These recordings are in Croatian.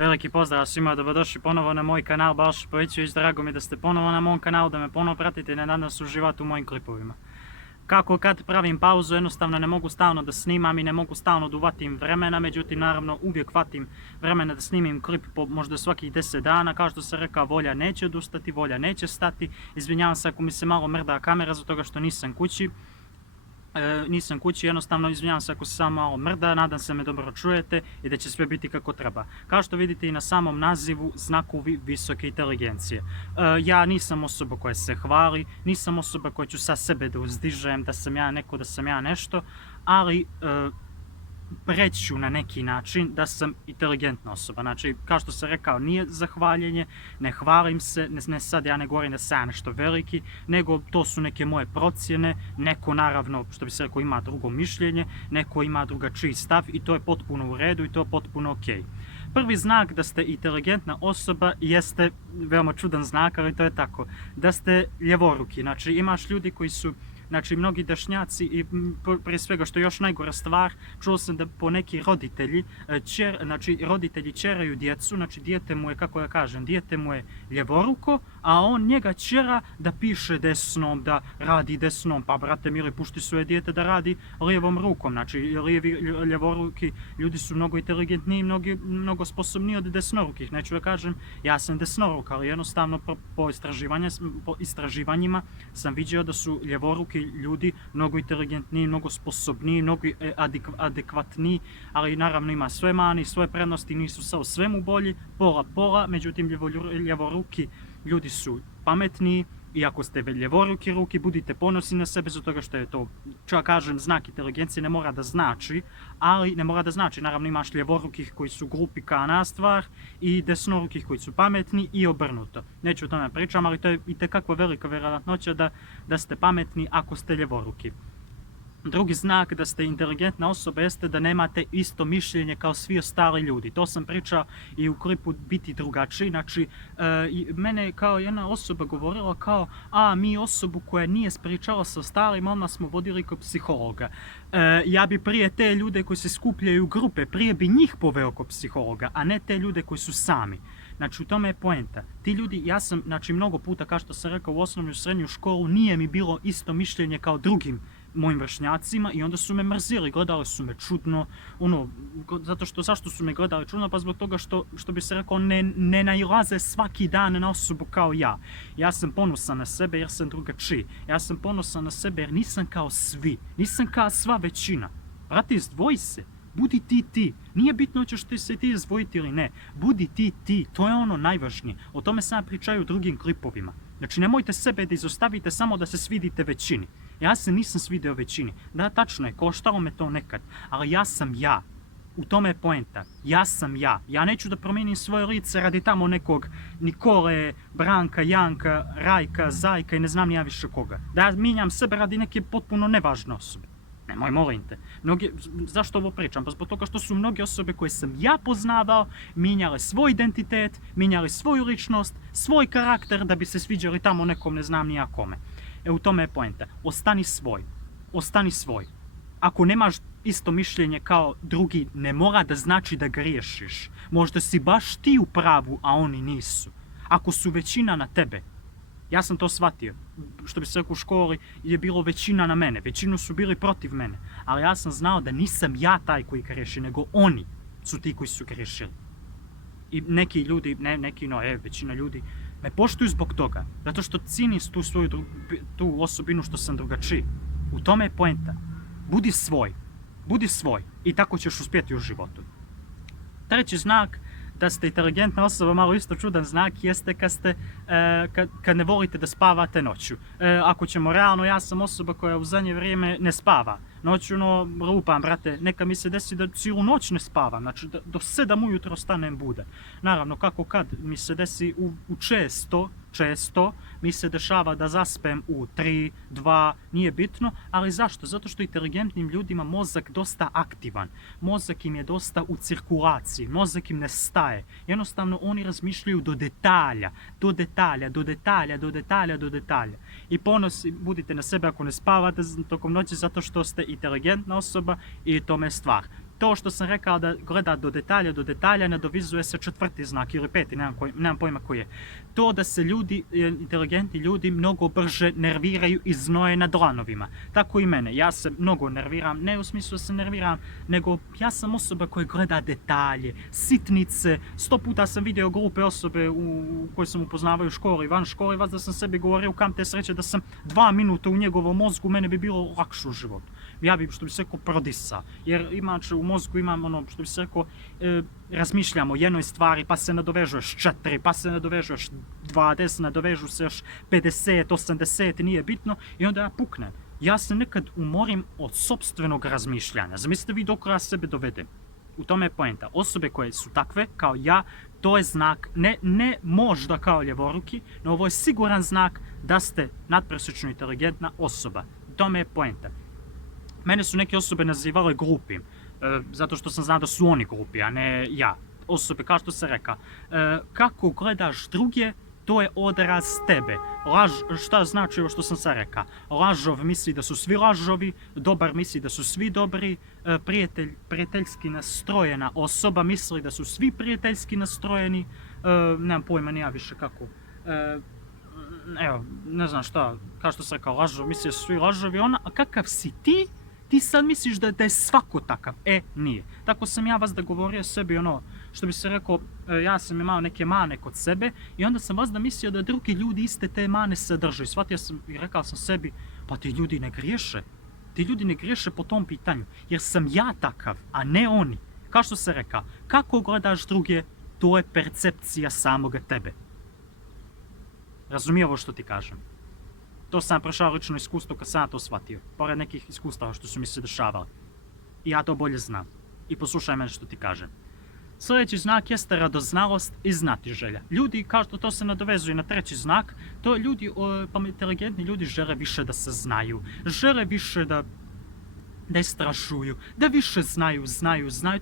Veliki pozdrav svima, dobrodošli ponovo na moj kanal Balša Pavićević, drago mi je da ste ponovo na mom kanalu, da me ponovo pratite i nadam se uživate u mojim klipovima. Kako kad pravim pauzu, jednostavno ne mogu stalno da snimam i ne mogu stalno da uvatim vremena, međutim naravno uvijek vatim vremena da snimim klip po možda svakih 10 dana, kao što sam rekao, volja neće odustati, volja neće stati, izvinjavam se ako mi se malo mrda kamera zbog toga što nisam kući, jednostavno izvinjavam se ako se samo malo mrda, nadam se me dobro čujete i da će sve biti kako treba. Kao što vidite i na samom nazivu, znakovi visoke inteligencije. Ja nisam osoba koja se hvali, nisam osoba koja ću sa sebe da uzdižem, da sam ja neko, da sam ja nešto, ali reći ću na neki način da sam inteligentna osoba. Znači, kao što sam rekao, nije zahvaljenje, ne hvalim se, ne sad ja ne govorim da sam ja nešto veliki, nego to su neke moje procjene, neko naravno, što bi se rekao, ima drugo mišljenje, neko ima drugačiji stav i to je potpuno u redu i to je potpuno okej. Prvi znak da ste inteligentna osoba jeste veoma čudan znak, ali to je tako, da ste ljevoruki. Znači, imaš ljudi koji su, znači, mnogi dešnjaci i prije svega što je još najgora stvar, čuo sam da po neki roditelji, roditelji ćeraju djecu, znači dijete mu je, kako ja kažem, dijete mu je ljevoruko, a on njega ćera da piše desnom, da radi desnom, pa brate mili, pušti svoje dijete da radi lijevom rukom, znači ljevoruki ljudi su mnogo inteligentniji, mnogo sposobniji od desnorukih, neću da kažem, ja sam desnoruk, ali jednostavno po istraživanjima sam vidio da su ljevoruki ljudi mnogo inteligentniji, mnogo sposobniji, mnogo adekvatniji, ali naravno ima svoje mani, svoje prednosti, nisu sa u svemu bolji, pola, međutim ljevoruki ljudi su pametniji i ako ste ljevoruki ruki, budite ponosni na sebe zato toga što je to, čak kažem, znak inteligencije, ne mora da znači, naravno imaš ljevorukih koji su glupi kana stvar i desnorukih koji su pametni i obrnuto. Neću o tome pričam, ali to je itekako velika vjerojatnoća da ste pametni ako ste ljevoruki. Drugi znak da ste inteligentna osoba jeste da nemate isto mišljenje kao svi ostali ljudi. To sam pričao i u klipu Biti drugačiji. Znači, mene kao jedna osoba govorila kao, mi osobu koja nije spričala sa ostalima, odmah smo vodili kod psihologa. Ja bi prije te ljude koji se skupljaju u grupe, prije bi njih poveo kod psihologa, a ne te ljude koji su sami. Znači, u tome je poenta. Ti ljudi, ja sam, znači, mnogo puta, kao što sam rekao, u osnovnu i srednju školu, nije mi bilo isto mišljenje kao drugim mojim vršnjacima i onda su me mrzili, gledali su me čudno, zašto su me gledali čudno? Pa zbog toga što bi se rekao, ne nailaze svaki dan na osobu kao ja. Ja sam ponosan na sebe jer sam drugačiji. Ja sam ponosan na sebe jer nisam kao svi, nisam kao sva većina. Brate, izdvoji se. Budi ti. Nije bitno ćeš se ti izdvojiti ili ne. Budi ti. To je ono najvažnije. O tome sam pričaju u drugim klipovima. Znači, nemojte sebe da izostavite samo da se svidite većini. Ja se nisam svidio većini. Da, tačno je, koštalo me to nekad. Ali ja sam ja. U tome je poenta. Ja sam ja. Ja neću da promijenim svoje lice radi tamo nekog Nikole, Branka, Janka, Rajka, Zajka i ne znam ni ja više koga. Da ja mijenjam sebe radi neke potpuno nevažne osobe. Nemoj, molim te. Zašto ovo pričam? Pa zbog toga što su mnoge osobe koje sam ja poznavao mijenjale svoj identitet, mijenjali svoju ličnost, svoj karakter da bi se sviđali tamo nekom ne znam ni ja kome. U tome je poenta. Ostani svoj. Ako nemaš isto mišljenje kao drugi, ne mora da znači da griješiš. Možda si baš ti u pravu, a oni nisu. Ako su većina na tebe, ja sam to shvatio. Što bi se rekao u školi, je bilo većina na mene. Većinu su bili protiv mene. Ali ja sam znao da nisam ja taj koji griješi, nego oni su ti koji su griješili. I neki ljudi, većina ljudi me poštuju zbog toga. Zato što cinim tu osobinu što sam drugačiji. U tome je poenta. Budi svoj. I tako ćeš uspjeti u životu. Treći znak da ste inteligentna osoba, malo isto čudan znak, jeste kad ne volite da spavate noću. Ako ćemo realno, ja sam osoba koja u zadnje vrijeme ne spava. Noću lupam, brate, neka mi se desi da cijelu noć ne spavam, znači do 7 ujutro stanem budan. Naravno, kako kad mi se desi često mi se dešava da zaspem u 3, 2, nije bitno, ali zašto? Zato što inteligentnim ljudima mozak dosta aktivan, mozak im je dosta u cirkulaciji, mozak im ne staje. Jednostavno oni razmišljaju do detalja. I budite na sebe ako ne spavate tokom noći zato što ste inteligentna osoba i tome je stvar. to što sam rekao da gleda do detalja, nadovizuje se četvrti znak ili peti, nemam pojma koji je. To da se ljudi, inteligentni ljudi, mnogo brže nerviraju i znoje na dlanovima. Tako i mene. Ja se mnogo nerviram, ne u smislu da se nerviram, nego ja sam osoba koja gleda detalje, sitnice. 100 puta sam vidio glupe osobe koje sam upoznavao u školi, van škole, vas da sam sebi govorio kam te sreće da sam 2 minuta u njegovom mozgu, mene bi bilo lakše u životu. Ja bi, što bi se rekao, prodisao. Jer inače u mozgu imam ono, što bi se rekao, razmišljam o jednoj stvari, pa se nadovežu još 4, pa se nadovežu još 20, nadovežu se još 50, 80, nije bitno, i onda ja puknem. Ja se nekad umorim od sopstvenog razmišljanja. Zamislite vi dok ja sebe dovedem. U tome je poenta. Osobe koje su takve, kao ja, to je znak, ne možda kao ljevoruki, no ovo je siguran znak da ste nadprosječno inteligentna osoba. U tome je poenta. Mene su neke osobe nazivale glupim, zato što sam znao da su oni glupi, a ne ja. Osobe, kao što se reka, kako gledaš druge, to je odraz tebe. Šta znači ovo što sam sad rekao? Lažov misli da su svi lažovi, dobar misli da su svi dobri, prijateljski nastrojena osoba misli da su svi prijateljski nastrojeni, nemam pojma ni ja više kako. Evo, ne znam šta, kao što sam rekao, lažov misli da su svi lažovi, a kakav si ti? Ti sad misliš da je svako takav, nije. Tako sam ja vas da govorio sebi ono, što bi se rekao, ja sam imao neke mane kod sebe i onda sam vas da mislio da drugi ljudi iste te mane sadrže. Shvatio sam i rekao sam sebi, pa ti ljudi ne griješe. Ti ljudi ne griješe po tom pitanju, jer sam ja takav, a ne oni. Kao što se rekao, kako gledaš druge, to je percepcija samoga tebe. Razumije ovo što ti kažem? To sam prošao lično iskustvo kad sam to shvatio, pored nekih iskustava što su mi se dešavali. I ja to bolje znam. I poslušaj mene što ti kažem. Sljedeći znak jeste radoznalost i znatiželja. Ljudi, kao što to se nadovezuje na treći znak, to ljudi, inteligentni ljudi žele više da se znaju. Žele više da istražuju, da više znaju,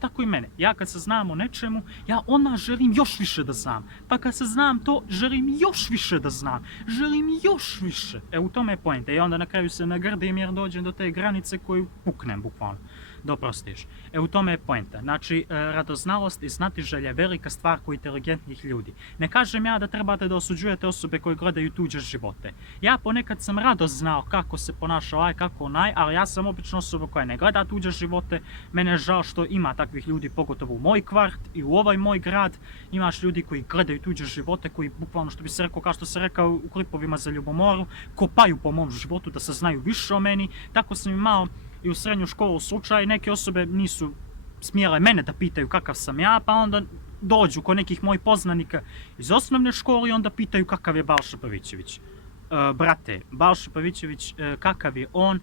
tako i mene. Ja kad se znam o nečemu, ja odmah želim još više da znam. Pa kad se znam to, želim još više da znam. Želim još više. U tome je poenta. I onda na kraju se nagrdim jer dođem do te granice koju puknem, bukvalno. Da oprostiš. U tome je poenta. Znači, radoznalost i znatiželja je velika stvar kod inteligentnih ljudi. Ne kažem ja da trebate da osuđujete osobe koje gledaju tuđe živote. Ja ponekad sam rado znao kako se ponaša ovaj, kako onaj, ali ja sam obično osoba koja ne gleda tuđe živote. Mene je žao što ima takvih ljudi, pogotovo u moj kvart i u ovaj moj grad. Imaš ljudi koji gledaju tuđe živote, koji bukvalno, što bi se rekao, kao što se rekao u klipovima za ljubomoru, kopaju po mom životu da se znaju više o meni. Tako sam imao i u srednju školu slučaj, neke osobe nisu smjele mene da pitaju kakav sam ja, pa onda dođu kod nekih mojih poznanika iz osnovne škole i onda pitaju kakav je Balša Pavićević. Brate, Balša Pavićević, kakav je on,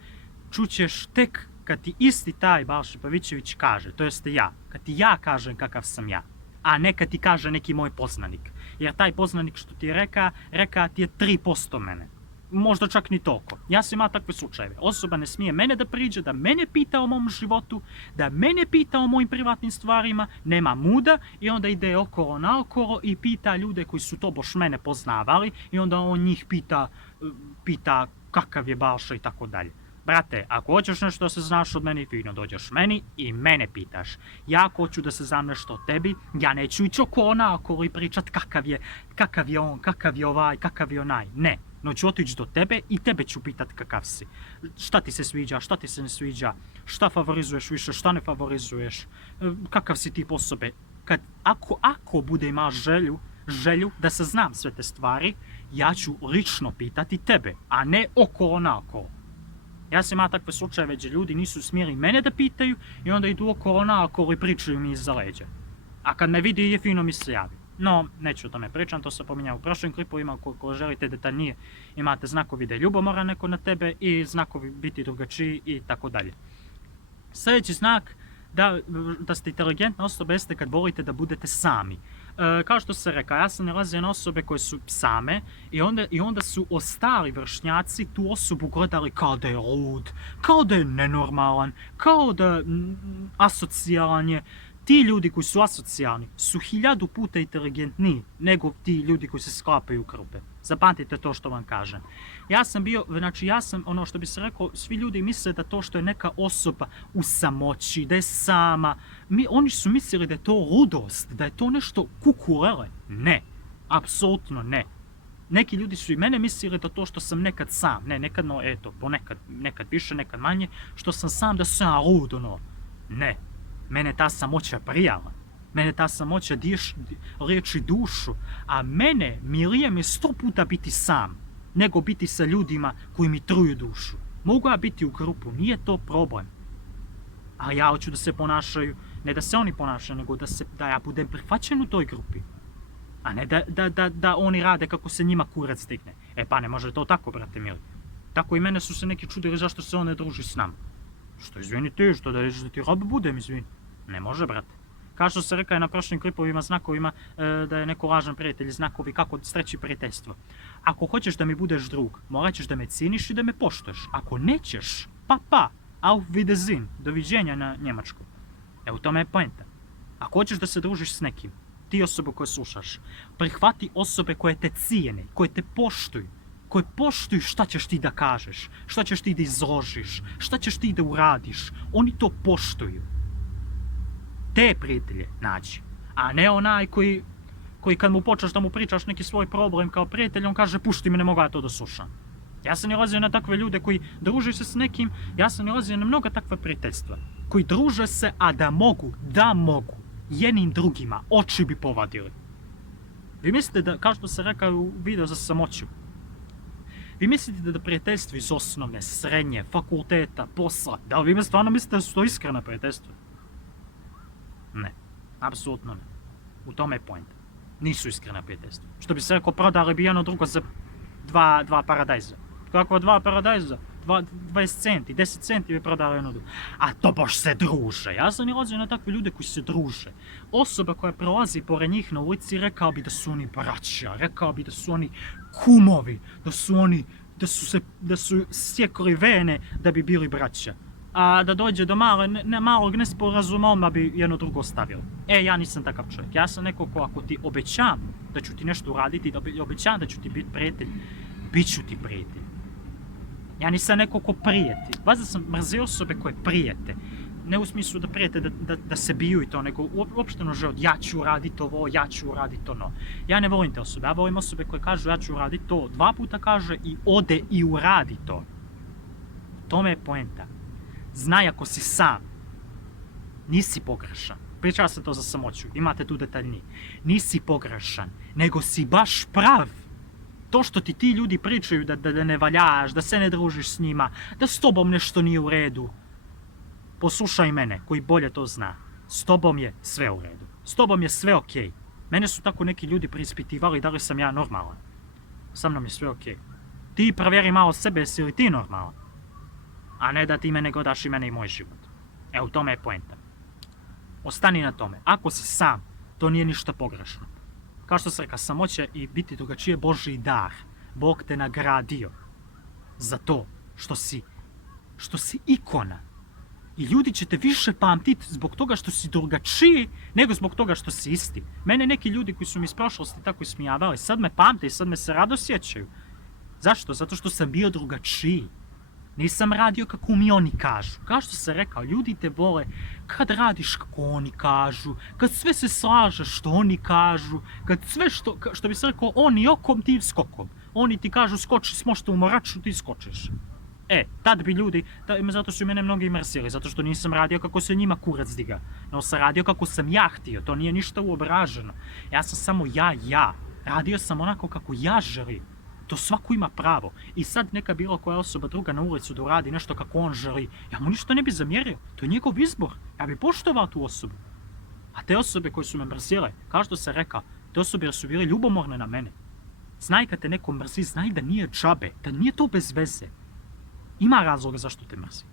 čućeš tek kad ti isti taj Balša Pavićević kaže, to jeste ja, kad ti ja kažem kakav sam ja, a ne kad ti kaže neki moj poznanik. Jer taj poznanik što ti je reka ti je 3% mene. Možda čak ni toliko. Ja sam imao takve slučajeve. Osoba ne smije mene da priđe, da mene pita o mom životu, da mene pita o mojim privatnim stvarima, nema muda i onda ide okolo naokolo i pita ljude koji su tobož mene poznavali i onda on njih pita kakav je Balša i tako dalje. Brate, ako hoćeš nešto da se znaš od mene, fino dođeš meni i mene pitaš. Ja ako hoću da se znam nešto o tebi, ja neću ići okolo naokolo i pričat kakav je on, kakav je ovaj, kakav je onaj. Ne. No ću otići do tebe i tebe ću pitat kakav si. Šta ti se sviđa, šta ti se ne sviđa, šta favorizuješ više, šta ne favorizuješ, kakav si tip osobe. Ako bude imao želju da se znam sve te stvari, ja ću lično pitati tebe, a ne okolo naokolo. Ja sam imao takve slučajeve gdje ljudi nisu smjeli mene da pitaju i onda idu okolo naokolo i pričaju mi iza leđa. A kad me vidi je fino mi se javi. No, neću o tome pričam, to sam pominjao u prošlim klipovima, ako želite detaljnije imate znakovi da je ljubomora neko na tebe i znakovi biti drugačiji i tako dalje. Sljedeći znak da ste inteligentna osoba jeste kad volite da budete sami. Kao što se reka, ja sam nalazio na osobe koje su same i onda su ostali vršnjaci tu osobu gledali kao da je lud, kao da je nenormalan, kao da asocijalan je. Ti ljudi koji su asocijalni su 1000 puta inteligentniji nego ti ljudi koji se sklapaju u grupe. Zapamtite to što vam kažem. Ja sam ono što bi se rekao, svi ljudi misle da to što je neka osoba u samoći, da je sama, oni su mislili da je to ludost, da je to nešto kukulele. Ne, apsolutno ne. Neki ljudi su i mene mislili da to što sam nekad sam, ne, nekad no, eto, ponekad, nekad više, nekad manje, što sam sam da sam lud, ono. Ne, mene ta samoća prijala. Mene ta samoća liječi dušu, a mene milije mi 100 puta biti sam, nego biti sa ljudima koji mi truju dušu. Mogu ja biti u grupu, nije to problem. A ja hoću da se ponašaju, ne da se oni ponašaju, nego da ja budem prihvaćen u toj grupi. A ne da oni rade kako se njima kurac stigne. E pa ne može to tako, brate mili. Tako i mene su se neki čudili zašto se on ne druži s nama. Što, izvini ti, što da ti rob budem, izvini. Ne može, brate. Kao što se rekao na prošlim klipovima, znakovima, da je neko lažan prijatelj, znakovi kako streći prijateljstvo. Ako hoćeš da mi budeš drug, morat ćeš da me ciniš i da me poštuješ. Ako nećeš, pa, auf Wiedersehen, doviđenja na njemačkom. E u tome je poenta. Ako hoćeš da se družiš s nekim, ti osobe koje slušaš, prihvati osobe koje te cijene, koje te poštuju, koje poštuju šta ćeš ti da kažeš, šta ćeš ti da izložiš, šta ćeš ti da uradiš. Oni to poštuju. Te prijatelje nađi, a ne onaj koji kad mu počneš da mu pričaš neki svoj problem kao prijatelj, on kaže pušti me, ne mogu ja to da slušam. Ja sam nalazio na takve ljude koji druže se s nekim, ja sam nalazio na mnoga takva prijateljstva, koji druže se, a da mogu, jednim drugima, oči bi povadili. Vi mislite da, kao što se rekao u video za samoću, vi mislite da prijateljstvo iz osnovne, srednje, fakulteta, posla, da li vi stvarno mislite da su to iskrena prijateljstva? Ne, apsolutno ne. U tome je point. Nisu iskrena prijateljstva. Što bi se rekao, prodali bi jedno drugo za dva paradajza. Kako 2 paradajza? 20 centi, 10 centi bi prodali jedno drugo. A to baš se druže. Ja sam nalazio na takve ljude koji se druže. Osoba koja prolazi pored njih na ulici, rekao bi da su oni braća, rekao bi da su oni kumovi, da su sjekli vene da bi bili braća. A da dođe do malog nesporazuma, odmah bi jedno drugo ostavilo. Ja nisam takav čovjek. Ja sam neko ko ako ti obećam da ću ti nešto uraditi, da obećam da ću ti biti prijatelj, bit ću ti prijatelj. Ja nisam neko ko prijeti. Valjda sam mrzio osobe koje prijete. Ne u smislu da prijete da se biju i to, nego uopšteno žele ja ću uraditi ovo, ja ću uraditi ono. Ja ne volim te osobe. Ja volim osobe koje kažu ja ću uraditi to, 2 puta kaže i ode i uradi to. Tome je poenta. Znaj ako si sam, nisi pogrešan. Pričao sam to za samoću, imate tu detaljniji. Nisi pogrešan, nego si baš prav. To što ti ljudi pričaju da ne valjaš, da se ne družiš s njima, da s tobom nešto nije u redu. Poslušaj mene, koji bolje to zna. S tobom je sve u redu. S tobom je sve okej. Mene su tako neki ljudi preispitivali da li sam ja normalan. Sa mnom je sve okej. Ti provjeri malo sebe, jesi li ti normalan? A ne da ti mene gledaš i mene i moj život. U tome je poenta. Ostani na tome. Ako si sam, to nije ništa pogrešno. Kao što se reka, samoća i biti drugačije Božji dar. Bog te nagradio za to što si ikona. I ljudi će te više pamtiti zbog toga što si drugačiji nego zbog toga što si isti. Mene neki ljudi koji su mi iz prošlosti tako ismijavali, sad me pamte i sad me se rado sjećaju. Zašto? Zato što sam bio drugačiji. Nisam radio kako mi oni kažu. Kao što se rekao, ljudi te vole kad radiš kako oni kažu, kad sve se slažeš što oni kažu, kad sve što bi se rekao, oni okom, ti skokom. Oni ti kažu skoči s mošta u moraču, ti skočiš. Tad bi ljudi, zato su mene mnogi mrsili, zato što nisam radio kako se njima kurac diga. No sam radio kako sam ja htio, to nije ništa uobraženo. Ja sam samo ja. Radio sam onako kako ja želim. To svako ima pravo. I sad neka bilo koja osoba druga na ulicu da uradi nešto kako on želi, ja mu ništa ne bi zamjerio. To je njegov izbor. Ja bi poštovao tu osobu. A te osobe koje su me mrzile, kao što se rekao, te osobe su bile ljubomorne na mene. Znaj kad te neko mrzi, znaj da nije džabe, da nije to bez veze. Ima razloga zašto te mrzi.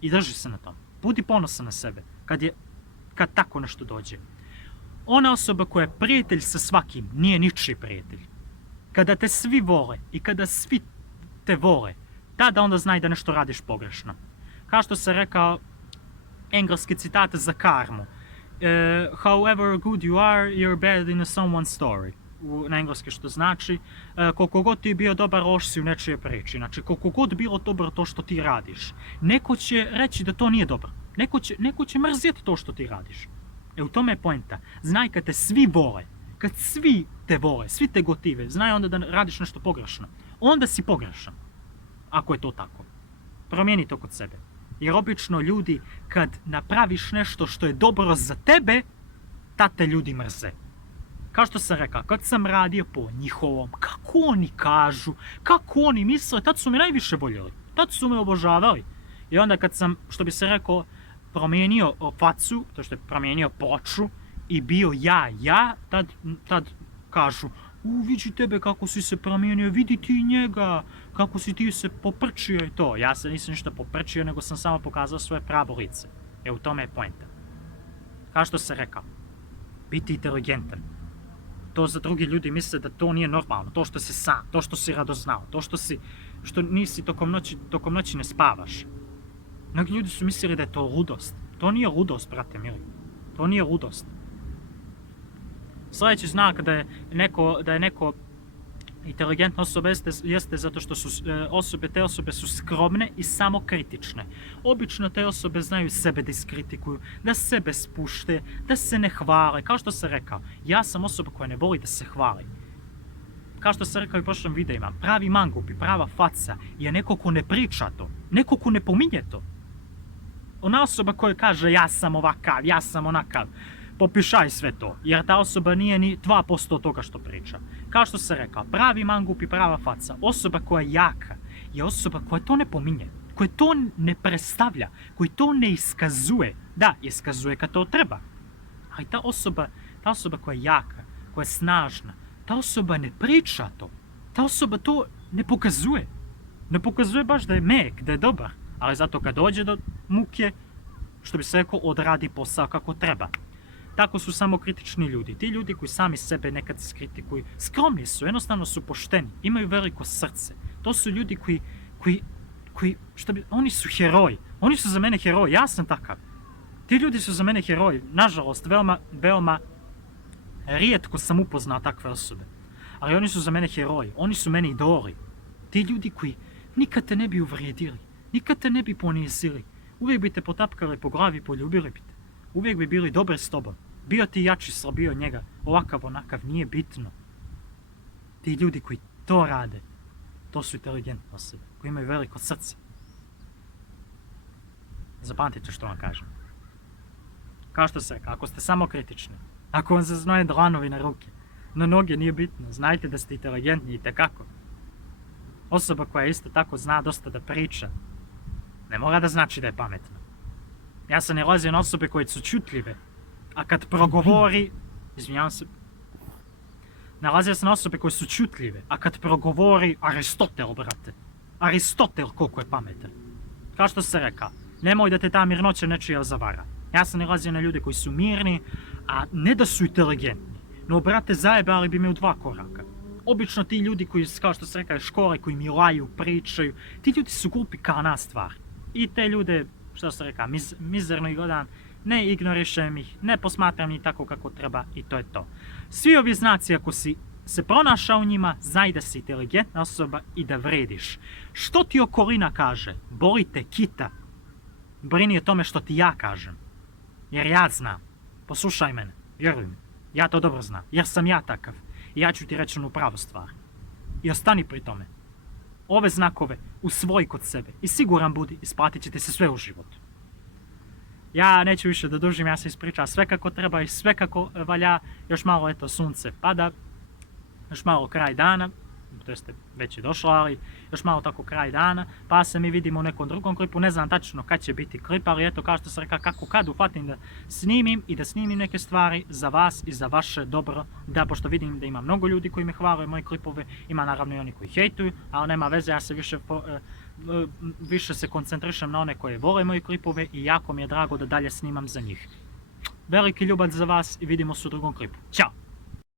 I drži se na tom. Budi ponosan na sebe kad tako nešto dođe. Ona osoba koja je prijatelj sa svakim nije ničiji prijatelj. Kada te svi vole i kada svi te vole, tada onda znaj da nešto radiš pogrešno. Kao što se rekao, engleski citat za karmu. however good you are, you're bad in someone's story. Na engleski što znači, koliko god ti bio dobar, loš si u nečijoj priči. Znači, koliko god bilo dobro to što ti radiš, neko će reći da to nije dobro. Neko će mrzjeti to što ti radiš. U tome je poenta. Znaj kad te svi vole, kad svi te vole, svi te gotive, znaj onda da radiš nešto pogrešno. Onda si pogrešan. Ako je to tako. Promijeni to kod sebe. Jer obično ljudi, kad napraviš nešto što je dobro za tebe, tad te ljudi mrze. Kao što sam rekao, kad sam radio po njihovom, kako oni kažu, kako oni misle, tad su me najviše voljeli. Tad su me obožavali. I onda kad sam, što bi se rekao, promijenio facu, to što je promijenio ploču i bio ja, tad kažu, vidi tebe kako si se promijenio, vidi ti njega, kako si ti se poprčio i to. Ja se nisam ništa poprčio, nego sam samo pokazao svoje pravo lice. U tome je poenta. Kao što se rekao, biti inteligentan. To za drugi ljudi misle da to nije normalno, to što si sam, to što si radoznao, to što nisi tokom noći ne spavaš. Mnogi ljudi su mislili da je to ludost. To nije ludost, brate mili. To nije ludost. Sljedeći znak da je neko inteligentna osoba jeste zato što su te osobe su skromne i samokritične. Obično te osobe znaju sebe da iskritikuju, da sebe spušte, da se ne hvale. Kao što sam rekao, ja sam osoba koja ne voli da se hvali. Kao što sam rekao i u prošlom videima, pravi mangup i prava faca je neko ko ne priča to, neko ko ne pominje to. Ona osoba koja kaže ja sam ovakav, ja sam onakav, popišaj sve to, jer ta osoba nije ni 2% toga što priča. Kao što sam rekao, pravi mangup i prava faca, osoba koja je jaka, je osoba koja to ne pominje, koja to ne predstavlja, koja to ne iskazuje. Da, iskazuje kad to treba. Ali ta osoba koja je jaka, koja je snažna, ta osoba ne priča to. Ta osoba to ne pokazuje. Ne pokazuje baš da je mek, da je dobar. Ali zato kad dođe do muke, što bi se rekao, odradi posao kako treba. Tako su samo kritični ljudi. Ti ljudi koji sami sebe nekad skritikuju, skromni su, jednostavno su pošteni, imaju veliko srce. To su ljudi koji oni su heroji. Oni su za mene heroji, ja sam takav. Ti ljudi su za mene heroji. Nažalost, veoma rijetko sam upoznao takve osobe. Ali oni su za mene heroji, oni su meni idoli. Ti ljudi koji nikad te ne bi uvrijedili, nikad te ne bi ponizili. Uvijek bi te potapkali po glavi, poljubili bi te. Uvijek bi bili dobri s tobom. Bio ti jači, slabiji od njega, ovakav, onakav, nije bitno. Ti ljudi koji to rade, to su inteligentne osobe, koji imaju veliko srce. Zapamtite što vam kažem. Kao što se rekao, ako ste samo kritični, ako vam se znoje dlanovi na ruke, na noge, nije bitno, znajte da ste inteligentni i tekako. Osoba koja isto tako zna dosta da priča, ne mora da znači da je pametna. Ja sam nalazio na osobe koje su čutljive, a kad progovori, izvinjavam se, nalazio sam na osobe koje su čutljive, a kad progovori Aristotel, brate. Aristotel koliko je pametan. Kao što se rekao, nemoj da te ta mirnoća nečija zavara. Ja sam nalazio na ljude koji su mirni, a ne da su inteligentni. No, brate, zajebali bi me u 2 koraka. Obično ti ljudi koji, kao što se rekao, škole, koji mi laju, pričaju, ti ljudi su glupi kao nas stvar. I te ljude, što se rekao, mizerno ih gledam, ne ignorišem ih, ne posmatram ih tako kako treba i to je to. Svi ovi znaci, ako si se pronašao u njima, znaj da si inteligentna osoba i da vrediš. Što ti okolina kaže? Boli te kita. Brini o tome što ti ja kažem. Jer ja znam. Poslušaj mene, vjeruj mi. Ja to dobro znam, jer sam ja takav. I ja ću ti reći onu pravu stvar. I ostani pri tome. Ove znakove usvoji kod sebe i siguran budi, isplatit će ti se sve u životu. Ja neću više da dužim, ja se ispričam sve kako treba i sve kako valja. Još malo, eto, sunce pada, još malo kraj dana, to jeste već je došlo, ali još malo tako kraj dana, pa se mi vidimo u nekom drugom klipu. Ne znam tačno kad će biti klip, ali eto, kao što sam rekao, kako kad ufatim da snimim i da snimim neke stvari za vas i za vaše dobro, da, pošto vidim da ima mnogo ljudi koji me hvale moje klipove, ima naravno i oni koji hejtuju, ali nema veze, ja se više se koncentrišem na one koje vole moje klipove i jako mi je drago da dalje snimam za njih. Veliki ljubav za vas i vidimo se u drugom klipu. Ćao!